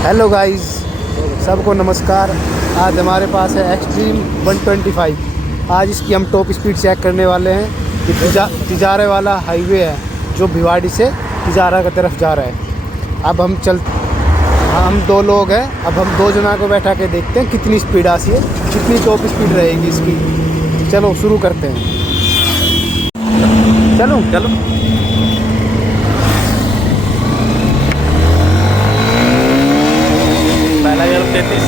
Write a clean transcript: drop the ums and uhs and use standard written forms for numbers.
Hello guys, सबको नमस्कार। आज हमारे पास है एक्सट्रीम 125। आज इसकी हम टॉप स्पीड चेक करने वाले हैं। ये तिजारे वाला हाईवे है जो भिवाड़ी से तिजारा की तरफ जा रहा है। अब हम दो लोग हैं। अब हम दो जना को बैठा के देखते हैं कितनी स्पीड आती है, कितनी टॉप स्पीड रहेगी इसकी। चलो शुरू करते हैं। चलो चलो। पहला गियर 33।